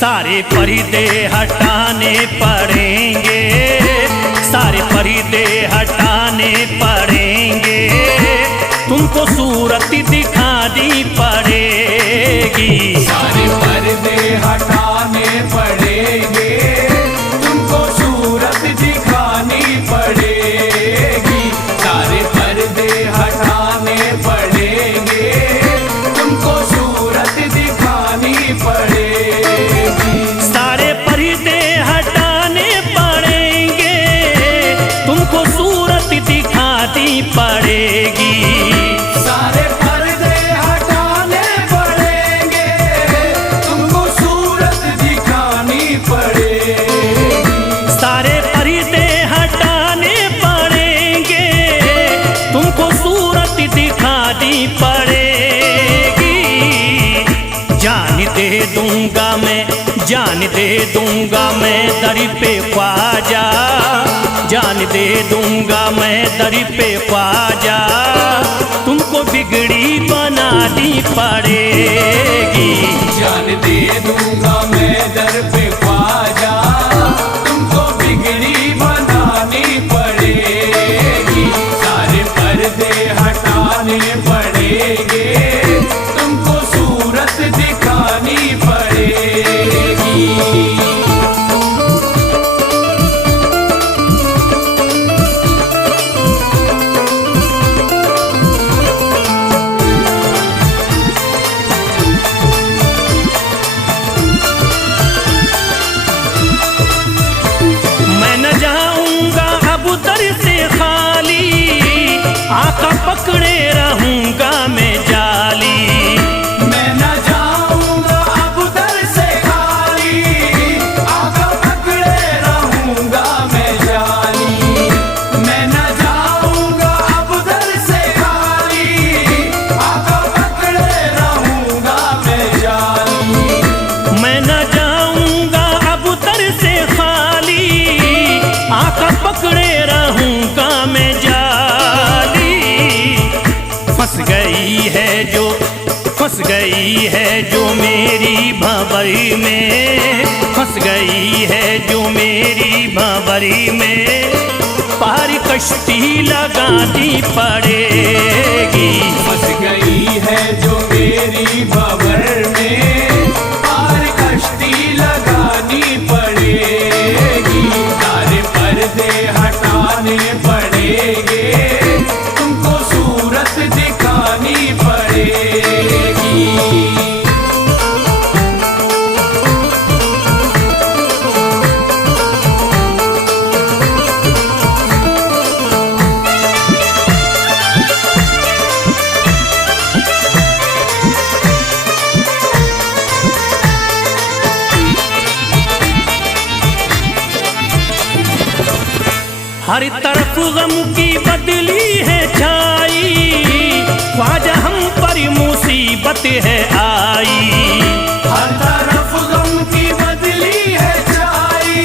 सारे पर्दे हटाने पड़ेंगे, सारे पर्दे हटाने पड़ेंगे, तुमको सूरत दिखानी पड़ेगी। सारे पर्दे हटाने पड़ेंगे, तुमको सूरत दिखानी पड़ेगी। सारे पर्दे हटाने पड़ेंगे, तुमको सूरत दिखानी पड़ेगी। सारे पर्दे हटाने पड़ेंगे, तुमको सूरत दिखानी पड़ेगी। सारे पर्दे हटाने पड़ेंगे, तुमको सूरत दिखानी पड़ेगी। सारे पर्दे हटाने पड़ेंगे, तुमको सूरत दिखानी पड़ेगी। जान दे दूंगा मैं, जान दे दूंगा मैं दर पे ख्वाजा, जान दे दूंगा मैं दर पे ख्वाजा, तुमको बिगड़ी बनानी पड़ेगी। जान दे दूंगा मैं दर पे ख्वाजा, तुमको बिगड़ी बनानी पड़ेगी। सारे पर्दे हटाने पड़ेंगे, तुमको सूरत दिखानी पड़ेगी। आका पकड़े रहूंगा मैं जाली, मैं न जाऊंगा अब दर से खाली। आका पकड़े रहूंगा मैं जाली, मैं न जाऊंगा अब दर से खाली। आका पकड़े रहूंगा मैं जाली, मैं न जाऊंगा अब दर से खाली, आका पकड़े रहूंगा मैं जाली। फंस गई है जो, फंस गई है जो मेरी भंवरी में, फंस गई है जो मेरी भंवरी में, पार कश्ती लगानी पड़ेगी। फंस गई है जो मेरी भंवर में, पार कश्ती लगानी पड़ेगी। सारे पर्दे हटाने पड़ेंगे, तुमको सूरत दिखानी पड़ेगी। हर तरफ गम की बदली है छाई, ख्वाजा हम पर मुसीबत है आई। हर तरफ गम की बदली है छाई,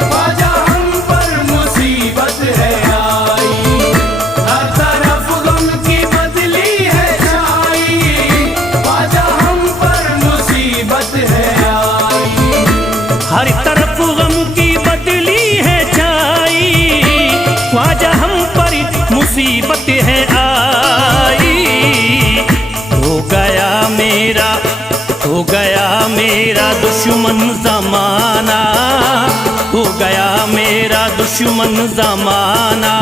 ख्वाजा हम पर मुसीबत है आई। हर तरफ गम की बदली है छाई, ख्वाजा हम पर मुसीबत है आई। हर तरफ गम की बदली है छाई, ख्वाजा हम पर मुसीबत है आई। हो गया मेरा, हो गया मेरा दुश्मन ज़माना, हो गया मेरा दुश्मन ज़माना,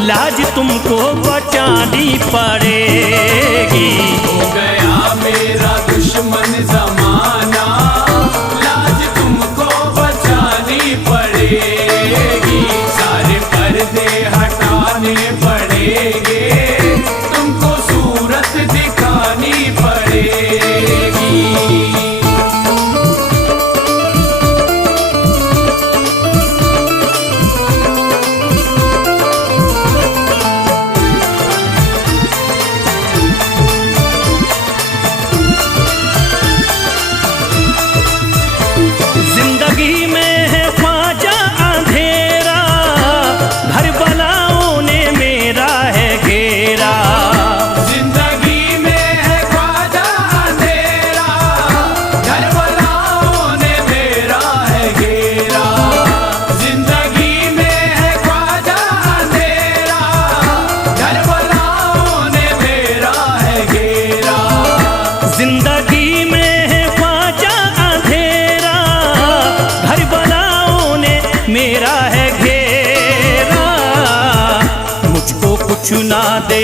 लाज तुमको बचानी पड़ेगी। हो गया मेरा दुश्मन ज़माना, लाज तुमको बचानी पड़ेगी। सारे पर्दे हटाने पड़ेंगे, तुमको सूरत दिखानी पड़ेगी। जिंदगी में है ख्वाजा अंधेरा, घर बलाओं ने मेरा है कुछ ना दे,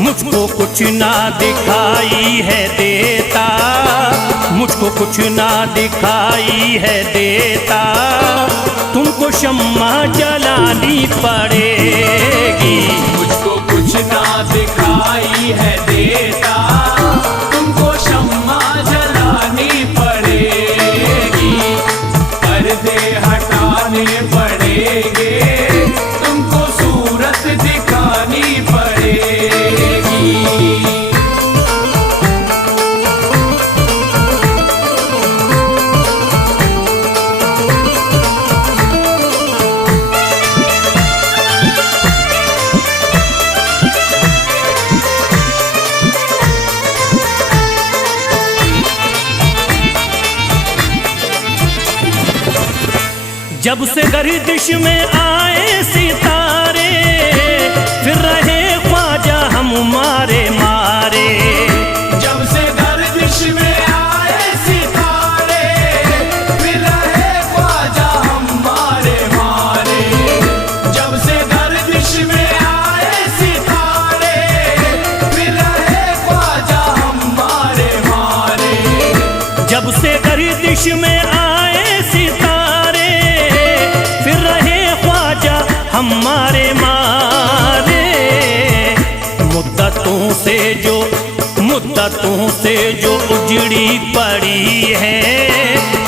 मुझको कुछ ना दिखाई है देता, मुझको कुछ ना दिखाई है देता, तुमको शम्मा जलानी पड़ेगी। मुझको कुछ ना दिखाई है देता, तुमको शम्मा जलानी पड़ेगी, पर्दे हटाने पड़ेंगे, तुमको सूरत दिखानी पड़ेगी। जब से गर्दिश में आए सितारे, फिर रहे ख्वाजा हम मारे मारे। जब से गर्दिश में आए सितारे, फिर रहे ख्वाजा हम मारे मारे। जब से गर्दिश में आए सितारे, फिर रहे ख्वाजा हम मारे मारे। जब से गर्दिश में आए सितारे, फिर रहे ख्वाजा हमारे मारे। मुद्दतों से जो उजड़ी पड़ी है,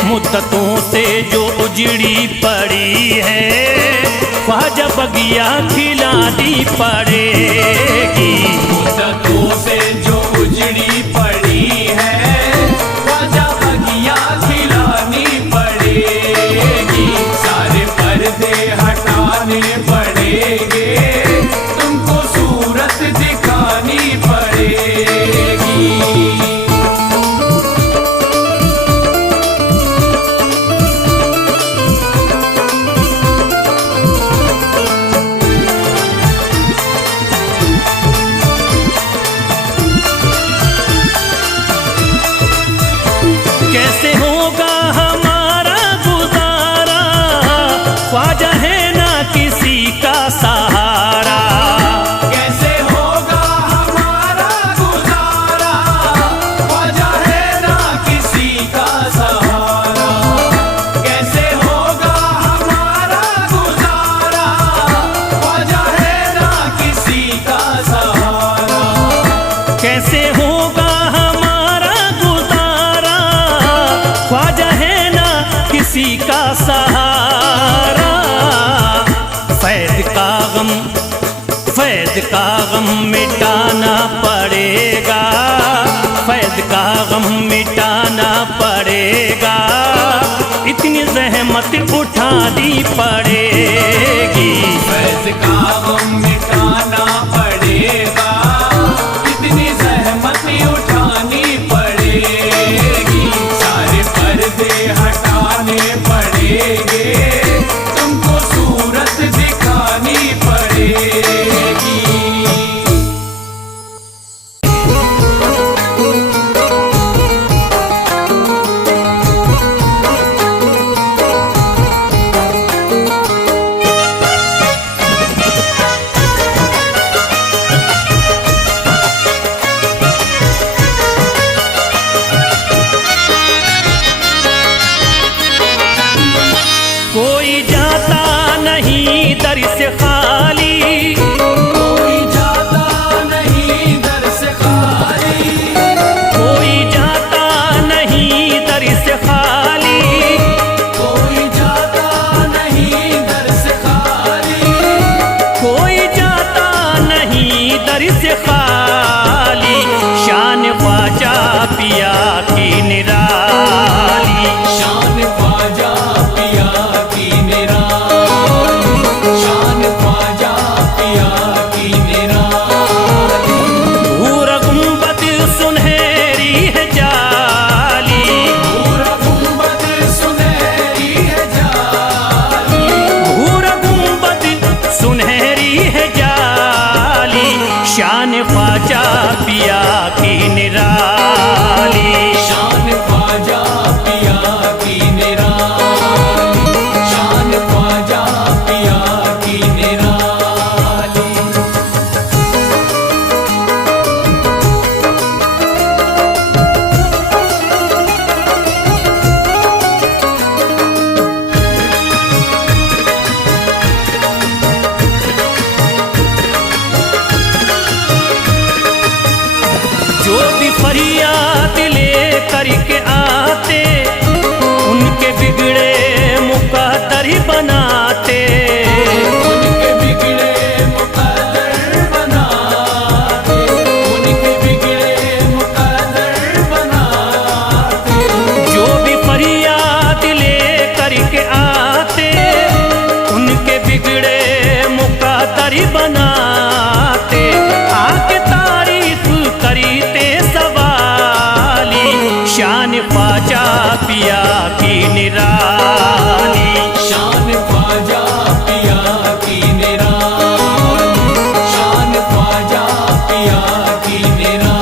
मुद्दतों से जो उजड़ी पड़ी है, ख्वाजा बगिया खिलानी पड़ेगी। मुद्दतों से जो उजड़ी पड़ी है, ख्वाजा बगिया खिलानी पड़ेगी, सारे पर्दे हटाने पड़ेंगे, तुमको सूरत दिखानी पड़ेगी। कैसे होगा हमारा गुजारा, ख्वाजा है ना किसी का सहारा। कैसे होगा हमारा गुजारा, ख्वाजा है ना किसी का सहारा। कैसे होगा हमारा गुजारा, ख्वाजा है ना किसी का सहारा। कैसे होगा हमारा गुजारा, ख्वाजा है ना किसी का सहारा। फैज़ का गम मिटाना पड़ेगा, फैज़ का गम मिटाना पड़ेगा, इतनी ज़हमत उठानी पड़ेगी। फैज़ का गम मिटाना पड़ेगा, इतनी ज़हमत उठानी पड़ेगी, सारे पर्दे हटाने पड़ेंगे, तुमको सूरत दिखानी पड़ेगी। कोई जाता नहीं दर से खाली, कोई जाता नहीं दर से खाली, कोई जाता नहीं दर से खाली, कोई जाता नहीं दर से खाली, कोई जाता नहीं दर से खाली। शान ख्वाजा पिया की निराली, शान ख्वाजा पिया की निराली, शान ख्वाजा पिया की निराली। हूर गुंबद सुनहरी है जाली, हूर गुंबद सुनहरी है जाली, हूर गुंबद सुनहरी है जाली। शान ख्वाजा पिया की निराली, शान ख्वाजा पिया की निराली, शान ख्वाजा पिया की निराली। करके आते, उनके बिगड़े मुकद्दर ही बनाते। उनके बिगड़े मुकद्दर बनाते, उनके बिगड़े मुकद्दर बनाते। जो भी फरियाद ले करके आते, उनके बिगड़े मुकद्दर ही बनाते। आके तारीफ करते सवाली, शान ख्वाजा पिया की निराली। शान ख्वाजा पिया की निराली, शान ख्वाजा पिया की निराली।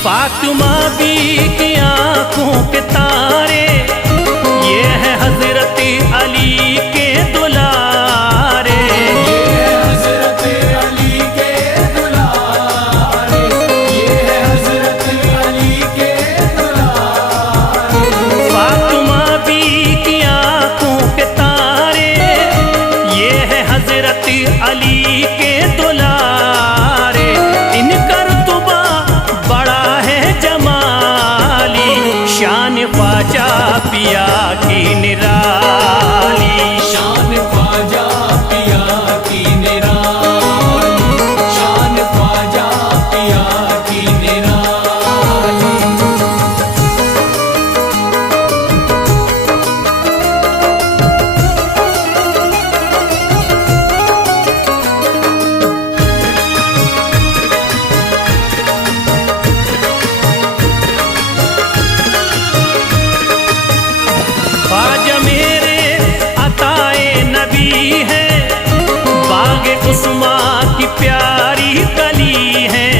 फातिमा बी की आंखों के तारे, ये है हजरत अली के दुलारे। ये है हजरत अली के दुलारे, ये है हजरत अली के दुलारे। फातिमा बी की आंखों के तारे, ये है हजरत अली के दुलारे। इनका रुतबा बड़ा है जमाली, शान ख्वाजा पिया की निराली। शान ख्वाजा पिया की निराली, शान ख्वाजा पिया की निराली। ख्वाजा मेरे अताए नबी है, बाग उस्मा की प्यारी कली है।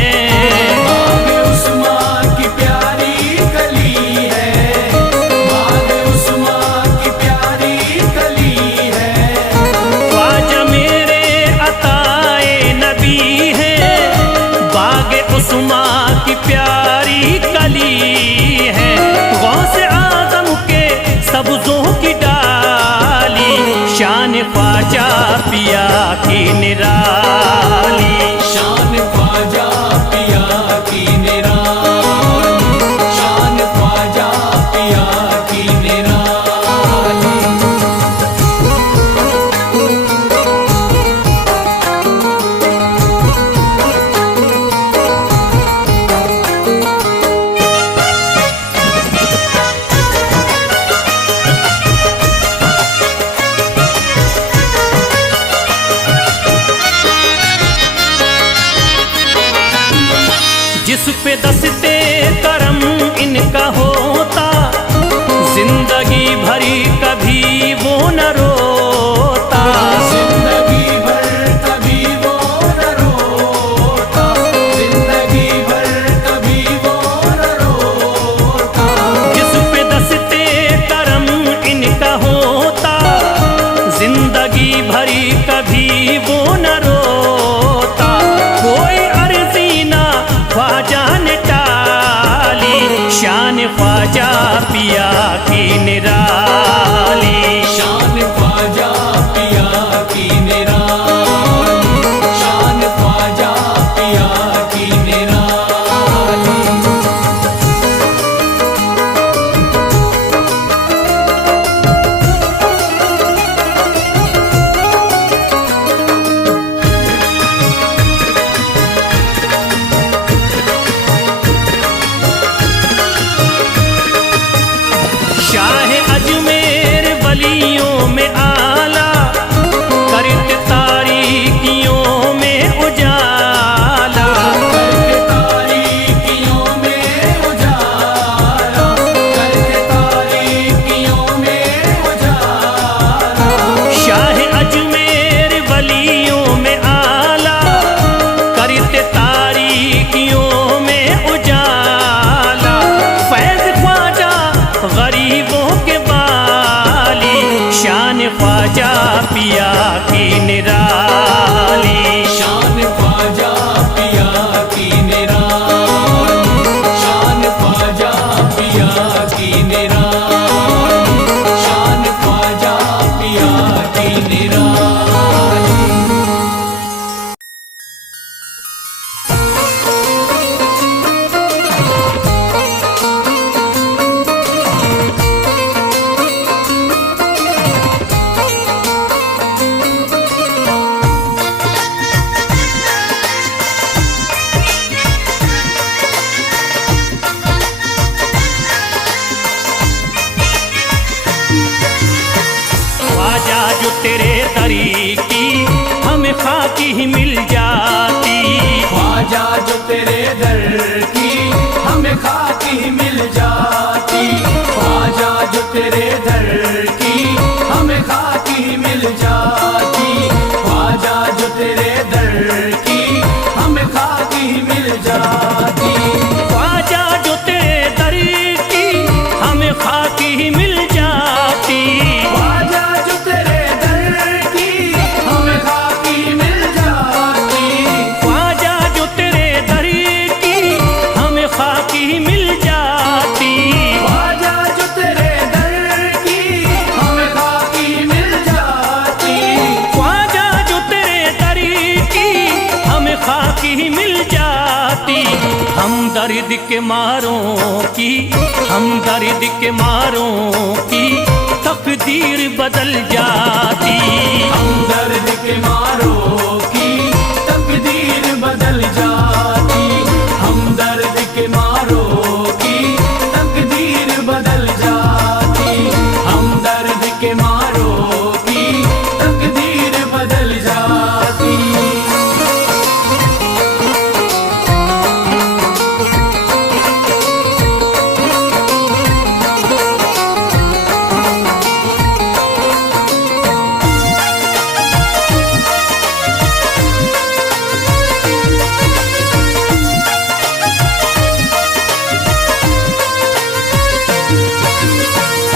बाग उस्मा की प्यारी कली है, बाग उस्मा की प्यारी कली है। ख्वाजा मेरे अताए नबी है, बाग उस्मा की प्यारी कली है। गौसे आजम के सब्जों की डाली, शान ख्वाजा पिया की निराली। शान ख्वाजा पिया की निराली, शान ख्वाजा पिया की निराली। जिस पे दस्ते करम इनका होता, जिंदगी भरी कभी वो न रोता। जिंदगी भर कभी वो न रोता, जिंदगी भर कभी वो न रोता। जिस पे दस्ते करम इनका होता, जिंदगी भरी कभी वो न रोता। कोई अर्जी ना ख्वाजा ने टाली, शान ख्वाजा पिया की निराली। शान ख्वाजा पिया की निराली, शान ख्वाजा पिया की निराली। शाह अजमेर की निराली, शान ख्वाजा पिया की निराली। ख्वाजा जो तेरे दरी की हमें खाकी ही मिल जाती, ख्वाजा जो तेरे दर की हमें खाकी ही मिल जाती, ख्वाजा जो तेरे दर की हमें खाकी ही मिल जाती, ख्वाजा जो तेरे दर की हमें खाकी ही मिल जाती। ख्वाजा जो तेरे दरी की हमें खाकी ही मिल जाती, ख्वाजा जो तेरे दर की हमें खाकी ही मिल जाती, ख्वाजा जो तेरे दरी की हमें खाकी ही मिल जाती, ख्वाजा जो तेरे दर की हमें खाकी ही मिल जाती, ख्वाजा जो तेरे दरी की हमें खाकी ही मिल जाती। हम दर्द के मारों की, हम दर्द के मारों की तकदीर बदल जाती, हम दर्द के मारों की तकदीर बदल जाती, हम दर्द के मारों की तकदीर बदल जाती, हम दर्द के मारों की तकदीर बदल जाती।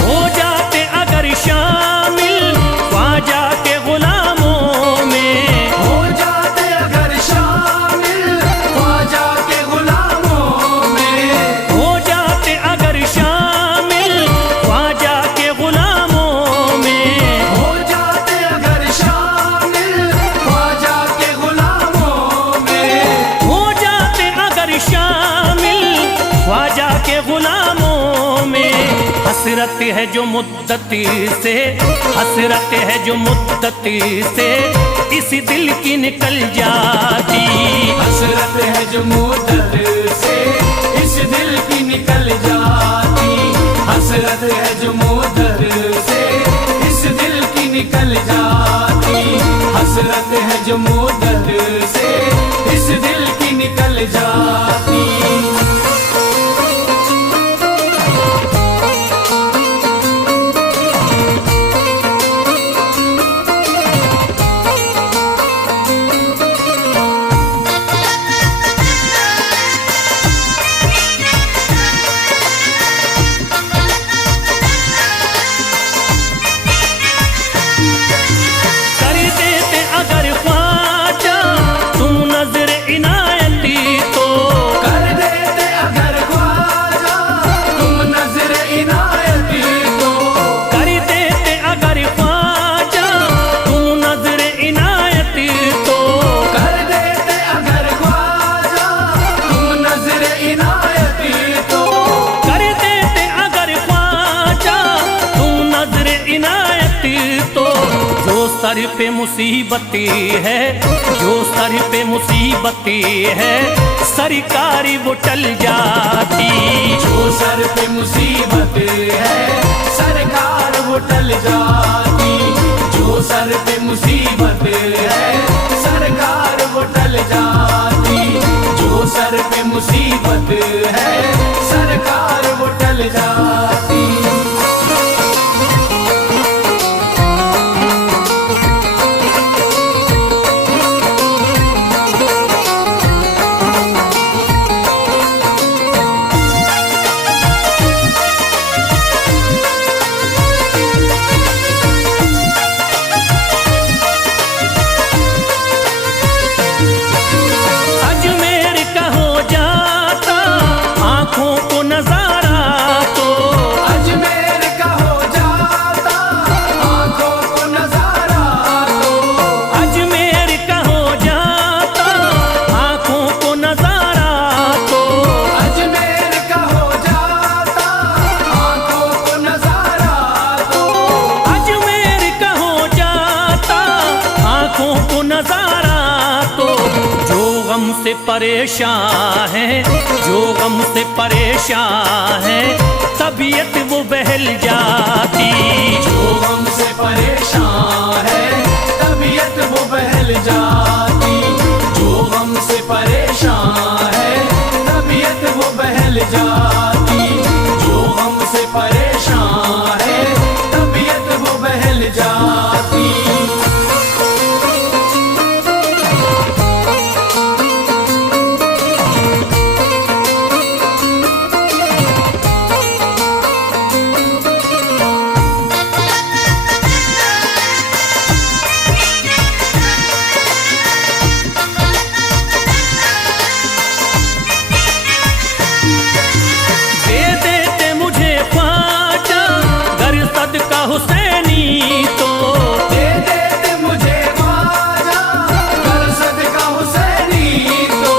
हो जाते अगर शामिल ख्वाजा के गुलामों में, हो जाते अगर शामिल ख्वाजा के गुलामों में, हो जाते अगर शामिल ख्वाजा के गुलामों में, हो जाते अगर शामिल ख्वाजा के गुलामों में, हो जाते अगर शामिल ख्वाजा के गुलामों में। हसरत है जो मुद्दत से, हसरत है जो मुद्दत से इस दिल की निकल जाती, हसरत है जो मुद्दत से इस दिल की निकल जाती, हसरत है जो मुद्दत से इस दिल की निकल जाती, हसरत है जो मुद्दत से इस दिल की निकल जाती। कर देते अगर ख्वाजा तुम नजर इनायती तो, कर देते अगर ख्वाजा तुम नजर इनायती तो, कर देते अगर ख्वाजा तुम नजर इनायती तो, कर देते अगर ख्वाजा तुम नजर इनायती तो, कर देते अगर ख्वाजा तुम नजर इनायती तो। जो सर पे मुसीबत है, जो सर पे मुसीबत है सरकारी वो टल जाती, जो सर पे मुसीबत है सरकार वो टल जाती, जो सर पे मुसीबत है सरकार वो टल जाती, जो सर पे मुसीबत है सरकार वो टल जाती। परेशान है, जो गम से परेशान है, तबीयत वो बहल जाती। जो गम से परेशान है, तबीयत वो बहल जाती। जो गम से परेशान है, तबीयत वो बहल जाती। जो गम से परेशान है, तबीयत वो बहल जाती। हुसैनी तो दे देते मुझे ख्वाजा, कर सदका हुसैनी तो।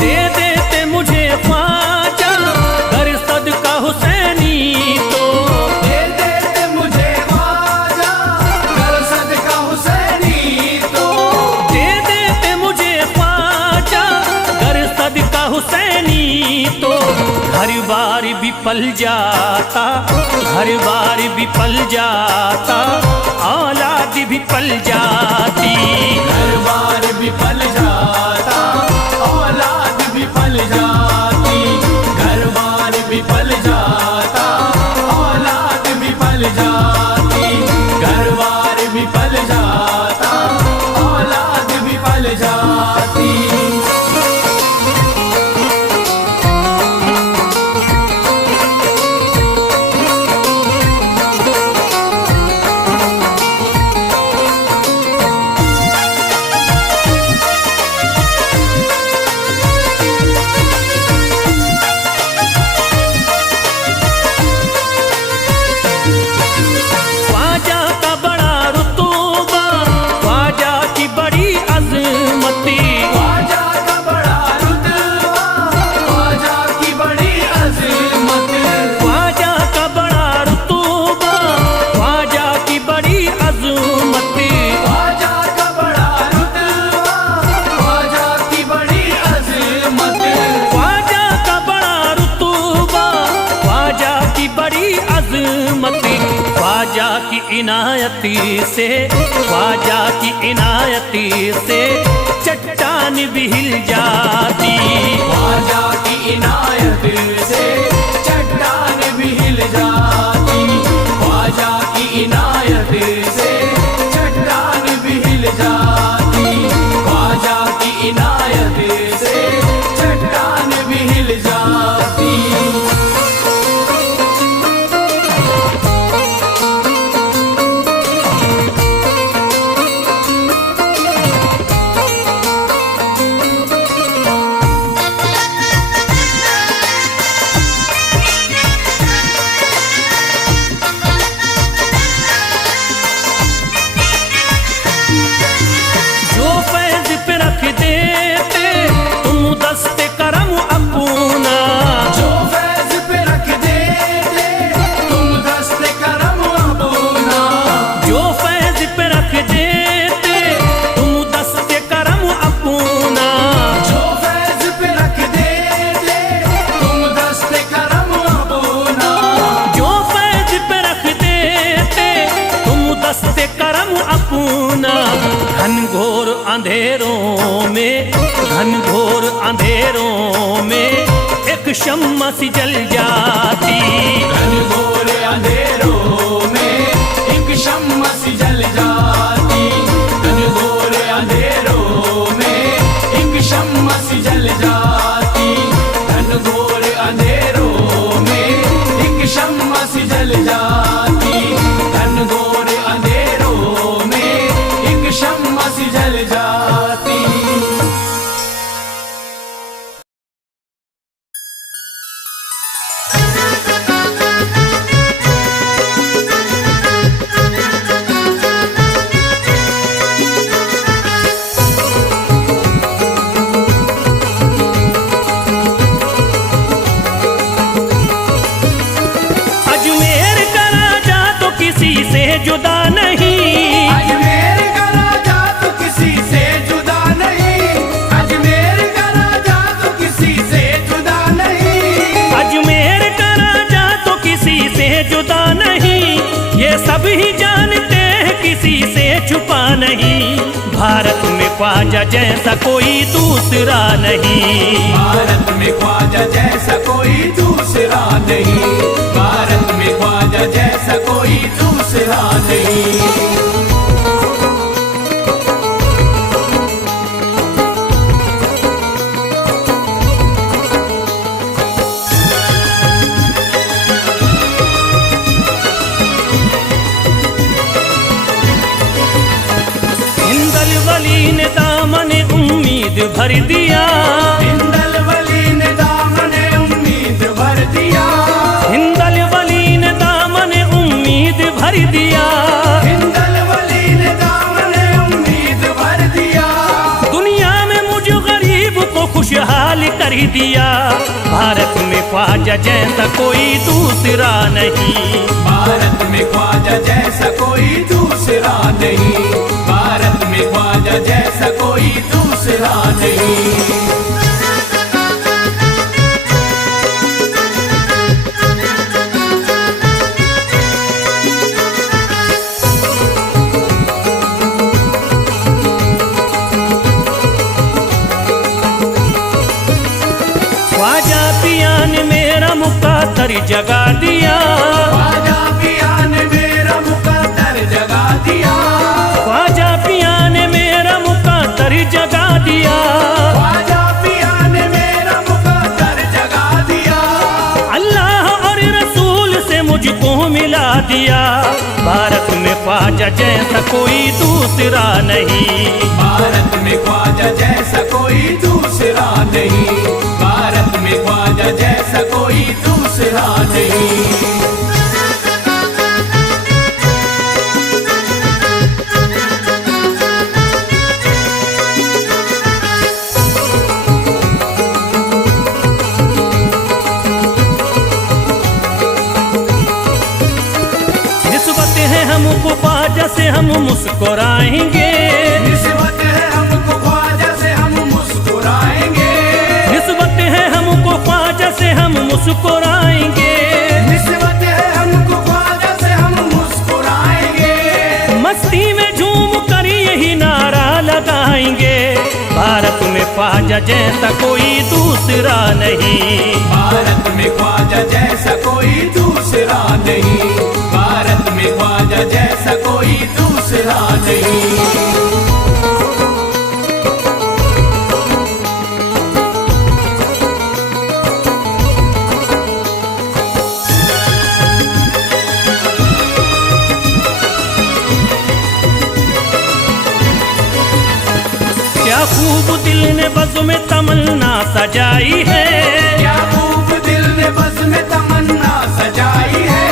दे देते मुझे ख्वाजा, कर सदका हुसैनी तो। दे देते मुझे ख्वाजा, कर सदका हुसैनी तो। दे देते मुझे ख्वाजा, कर सदका हुसैनी तो। हर बार भी पल जाता, हर बार भी पल जाता, औलाद भी पल जाती। हर बार भी पल जाता, औलाद भी पल जाती। घर बार भी पल जाता, औलाद भी पल जाती। घर बार भी पल जाता, औलाद भी पल जाती। ख्वाजा की इनायती से, ख्वाजा की इनायती से चट्टान भी हिल जाती। ख्वाजा की इनायत से चट्टान भी हिल जाती। ख्वाजा की इनायत से चट्टान भी हिल जाती। ख्वाजा की इनायत से चट्टान भी हिल जाती। घनघोर अंधेरों में, घनघोर अंधेरों में एक शम्मा सी जल जाती। घनघोर अंधेरों में एक शम्मा सी जल जाती। घनघोर अंधेरों में एक शम्मा सी जल जाती। घनघोर अंधेरों में एक शम्मा सी जल जाती। घनघोर अंधेरों में एक शम्मा सी जल जाती। जुदा नहीं, अजमेर का राजा तो किसी से जुदा नहीं। अजमेर का जुदा नहीं, ये सब ही जानते हैं किसी से छुपा नहीं। भारत में ख्वाजा जैसा कोई दूसरा नहीं, भारत में ख्वाजा जैसा कोई दूसरा नहीं, भारत में ख्वाजा जैसा कोई दूसरा नहीं। वली ने दामन उम्मीद भर दिया, हिंदल वली ने दामन उम्मीद भर दिया, हिंदल वली ने दामन उम्मीद भर दिया, हिंदल वली ने दामन उम्मीद भर दिया। दुनिया में मुझ गरीब को खुशहाल कर दिया। भारत में ख्वाजा जैसा कोई दूसरा नहीं, भारत में ख्वाजा जैसा कोई दूसरा नहीं, भारत में ख्वाजा जैसा कोई दूसरा नहीं। ख्वाजा पिया ने मेरा मुक़द्दर जगा दिया, ख्वाजा पिया ने मेरा मुक़द्दर जगा दिया, ख्वाजा पिया ने मेरा मुक़द्दर जगा दिया, ख्वाजा पिया ने मेरा मुक़द्दर जगा दिया। अल्लाह और रसूल से मुझको मिला दिया। भारत में ख्वाजा जैसा कोई दूसरा नहीं, भारत में ख्वाजा जैसा कोई दूसरा नहीं, भारत में ख्वाजा जैसा कोई दूसरा नहीं। निस्बत है हमको ख्वाजा से हम मुस्कुराएंगे, निस्बत है हमको ख्वाजा से हम मुस्कुराएंगे, निस्बत है हमको ख्वाजा से हम मुस्कुराएंगे, निस्बत है हमको ख्वाजा से हम मुस्कुराएंगे। मस्ती में झूम कर यही नारा लगाएंगे। भारत में ख्वाजा जैसा कोई दूसरा नहीं, भारत में ख्वाजा जैसा कोई दूसरा नहीं, भारत में ख्वाजा जैसा कोई दूसरा नहीं। क्या खूब दिल ने बज़्म में तमन्ना सजाई है, क्या खूब दिल ने बज़्म में तमन्ना सजाई है,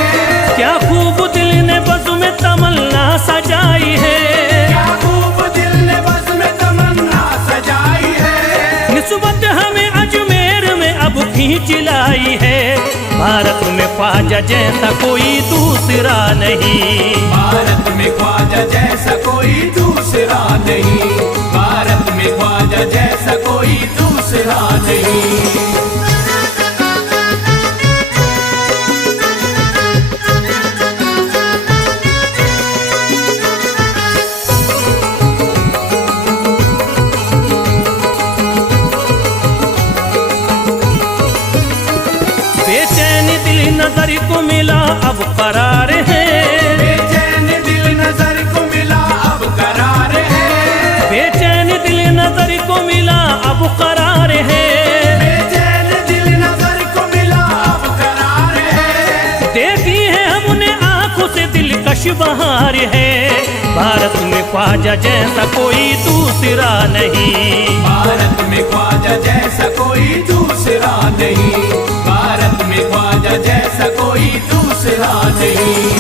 क्या खूब दिल ने बज़्म में तमन्ना सजाई है, क्या खूब दिल ने बज़्म में तमन्ना सजाई है। निस्बत हमें अजमेर में अब खींच लाई है। भारत में ख्वाजा जैसा कोई दूसरा नहीं, भारत में ख्वाजा जैसा कोई दूसरा नहीं, भारत में ख्वाजा जैसा कोई दूसरा नहीं। बेचैन दिल नजर को मिला अब करार है, बेचैन दिल नजर को मिला अब करार है, बेचैन दिल नजर को मिला अब करार है, बेचैन दिल नजर को मिला अब करार है। देखी है हमने आंखों से दिलकश बहार है। भारत में ख्वाजा जैसा कोई दूसरा नहीं, भारत में ख्वाजा जैसा कोई दूसरा नहीं, भारत में ख्वाजा जैसा कोई दूसरा नहीं।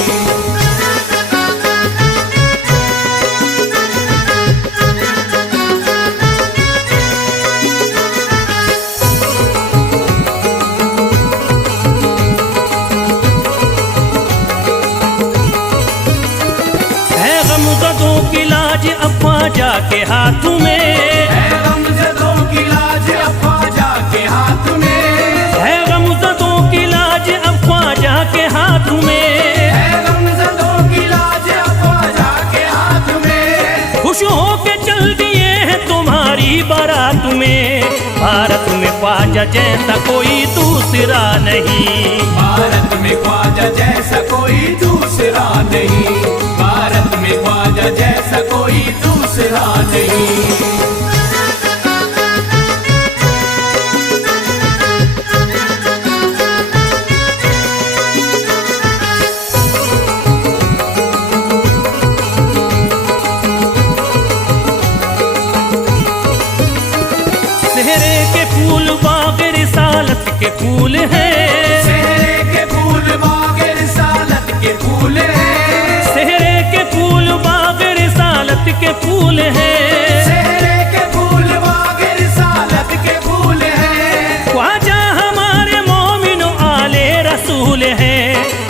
है गमज़दों की लाज अब ख्वाजा के हाथ में, है गमज़दों की लाज अब ख्वाजा के हाथ में, है गमज़दों की लाज अब ख्वाजा के हाथ में। भारत में ख्वाजा जैसा कोई दूसरा नहीं। भारत में ख्वाजा जैसा कोई दूसरा नहीं। भारत में ख्वाजा जैसा कोई दूसरा नहीं। सेहरे के फूल बाग रिसालत के फूल हैं। सेहरे के फूल बाग रिसालत के फूल हैं। सेहरे के फूल बाग रिसालत के फूल हैं। सेहरे के फूल बाग रिसालत के फूल हैं। ख्वाजा हमारे मोमिनो आले रसूल हैं।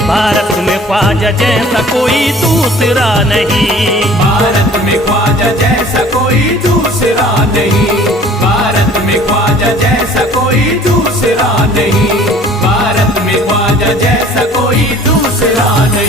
भारत में ख्वाजा जैसा कोई दूसरा नहीं। भारत में ख्वाजा जैसा कोई दूसरा नहीं। भारत में ख्वाजा जैसा कोई दूसरा नहीं। भारत में ख्वाजा जैसा कोई दूसरा नहीं।